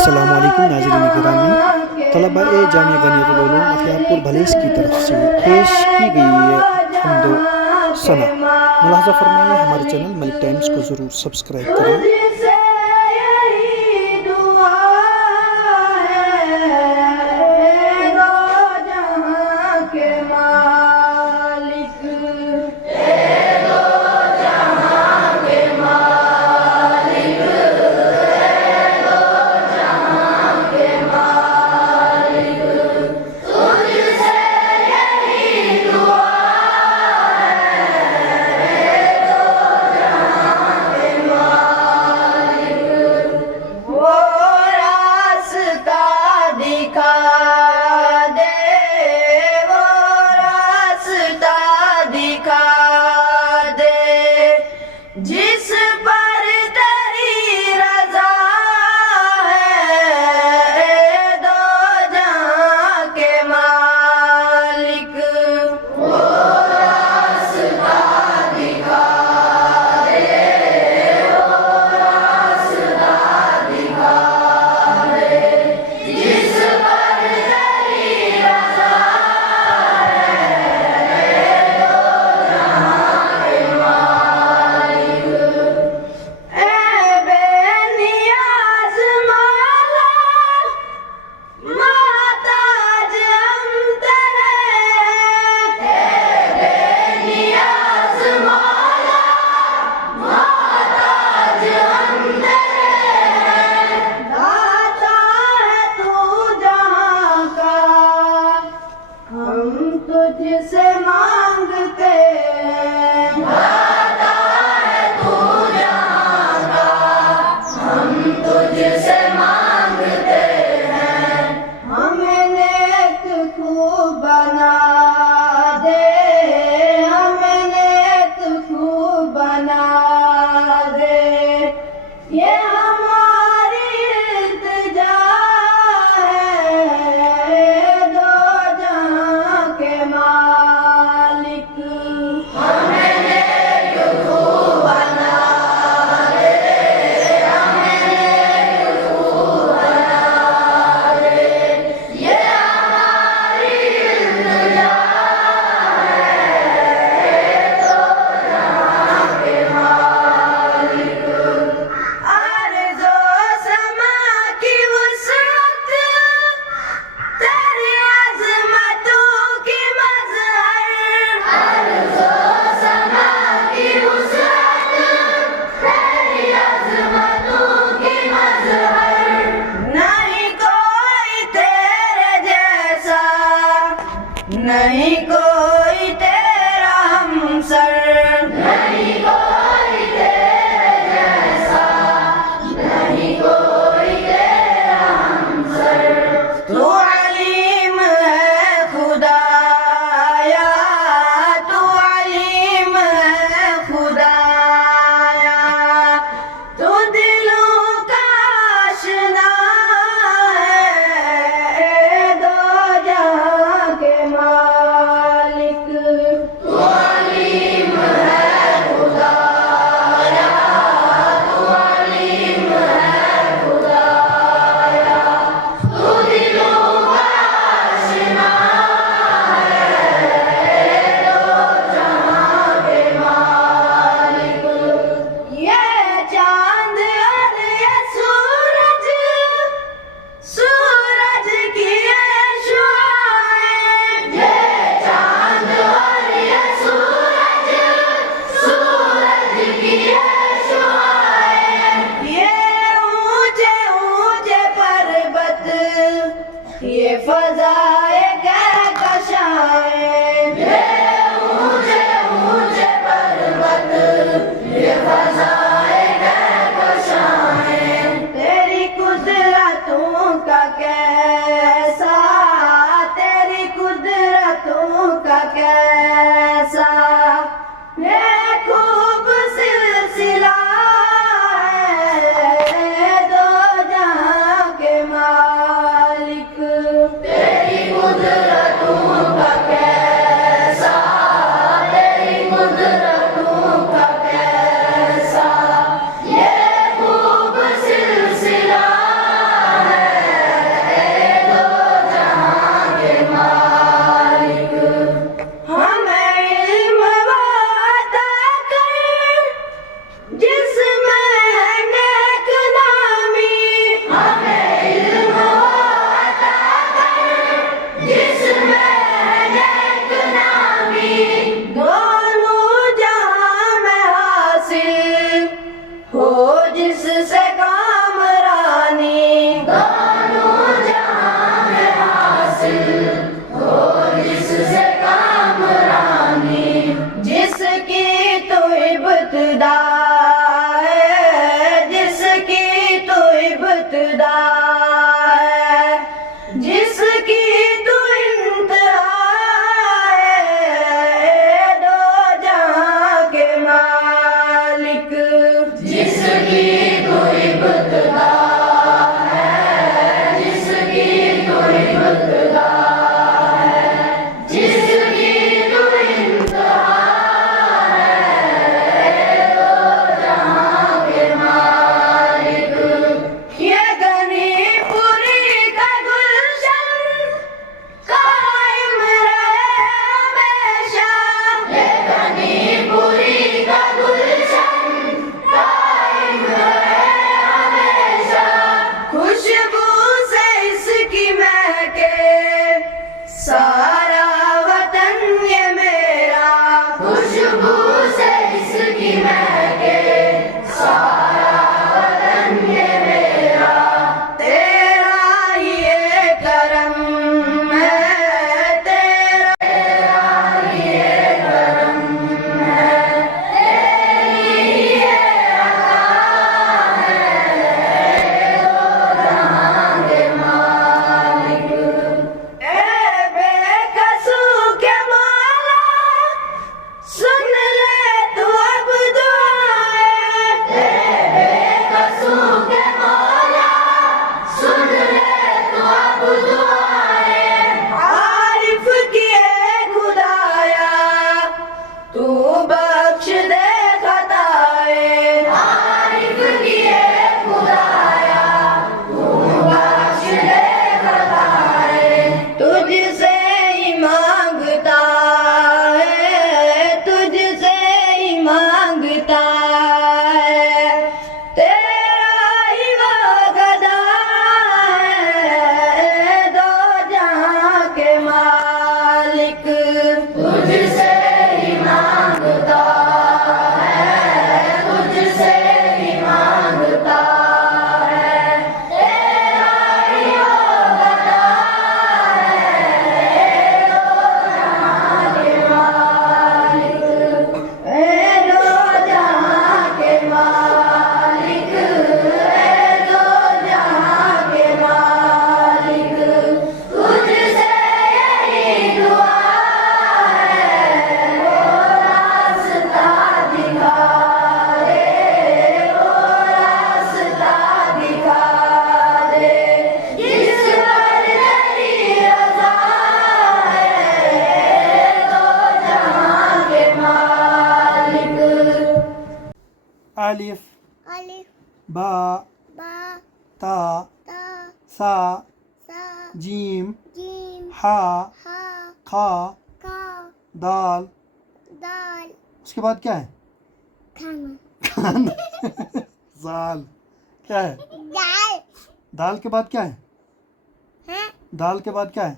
अस्सलामुअलैकुम नाज़रीन गिरामी, तलबा-ए जामिया गनियतुल उलूम अख्तियारपुर भलेस की तरफ से पेश की गई है हम्दो सना। मुलाहज़ा फरमाएं, हमारे चैनल मलिक टाइम्स को ज़रूर सब्सक्राइब करें। जिस पर तेरी रज़ा है दो जहां के मालिक, वो रास्ता दिखा दे, वो रास्ता दिखा दे, जिस पर तेरी रज़ा है दो जहां के मालिक। तुझसे मांगते हैं, दाता है तू जहां का, हम तुझसे मांगते हैं, हमें नेक तू बना दे, हमें नेक तू बना दे, ये हमारी इल्तिजा है दो जहां के मालिक, हमें नेक तू बना दे, हमें नेक तू बना दे, ये हमारी इल्तिजा है दो जहां के मालिक। अर्ज़ो समा की वुसअत तेरी अज़मतों की मज़हर, अर्ज़ो समा की वुसअत तेरी अज़मतों की मज़हर, नहीं कोई तेरे जैसा, नहीं कोई तेरा हमसर, नहीं कोई तेरे जैसा, नहीं कोई तेरा हमसर, तू अलीम है खुदाया, तू अलीम है खुदाया, तू दिलों का आशना है दो जहां के मालिक, तू अलीम है खुदाया, तू अलीम है खुदाया, तू दिलों का आशना है दो जहां के मालिक। ये चांद और ये सूरज, सूरज की ये शुआएं, ये चांद और ये सूरज, सूरज की ये शुआएं, ये ऊंचे ऊंचे पर्वत, ये फज़ाए कहकशाएं, ये ऊंचे ऊंचे पर्वत, ये फज़ाए कहकशाएं, तेरी कुदरतों का कैसा, तेरी कुदरतों का कैसा ये खूब सिलसिला है दो जहां के मालिक, तेरी कुदरतों का कैसा, तेरी कुदरतों का कैसा ये खूब सिलसिला है इब्तिदा है, जिसकी तू इंतहा है, दो जहां के मालिक। जिसकी तू इब्तिदा है, जिसकी तू इब्तिदा है, जिसकी तू इंतहा है, दो जहां के मालिक। ये गनीपुरी का गुलशन कायम रहे हमेशा, ये गनीपुरी का गुलशन कायम रहे हमेशा। खुशबू से इसकी महके सारा वतन ये मेरा, खुशबू से इसकी महके सारा वतन ये मेरा। तेरा ही ये करम है, तेरा ही ये करम है, तेरी ही ये अता है, दो जहां के मालिक। ए बेकसू के मौला, सुन ले तू अब दुआएं। ए बेकसू के मौला, सुन ले तू अब दुआएं। आरिफ किए खुदाया, तू बख्श दे खताएं। आरिफ किए खुदाया, तू बख्श दे खताएं। तुझसे ही मांगता है, तुझसे ही मांगता है, तेरा ही वो गदा है, दो जहां के मालिक। तुझसे ही मांगता है, तुझसे ही मांगता है, तेरा ही वो गदा है, दो जहां के मालिक। ए दो जहां के मालिक, ए दो जहां के मालिक। तुझसे यही दुआ है, वो रास्ता दिखा दे, वो रास्ता दिखा दे, जिस पर तेरी रज़ा है, दो जहां के मालिक। अलिफ अलिफ बा बा ता ता सा सा जीम जीम हा हा खा का दाल। दाल उसके बाद क्या है? खाना जाल। क्या है? दाल दाल के बाद क्या है? है दाल के बाद क्या है?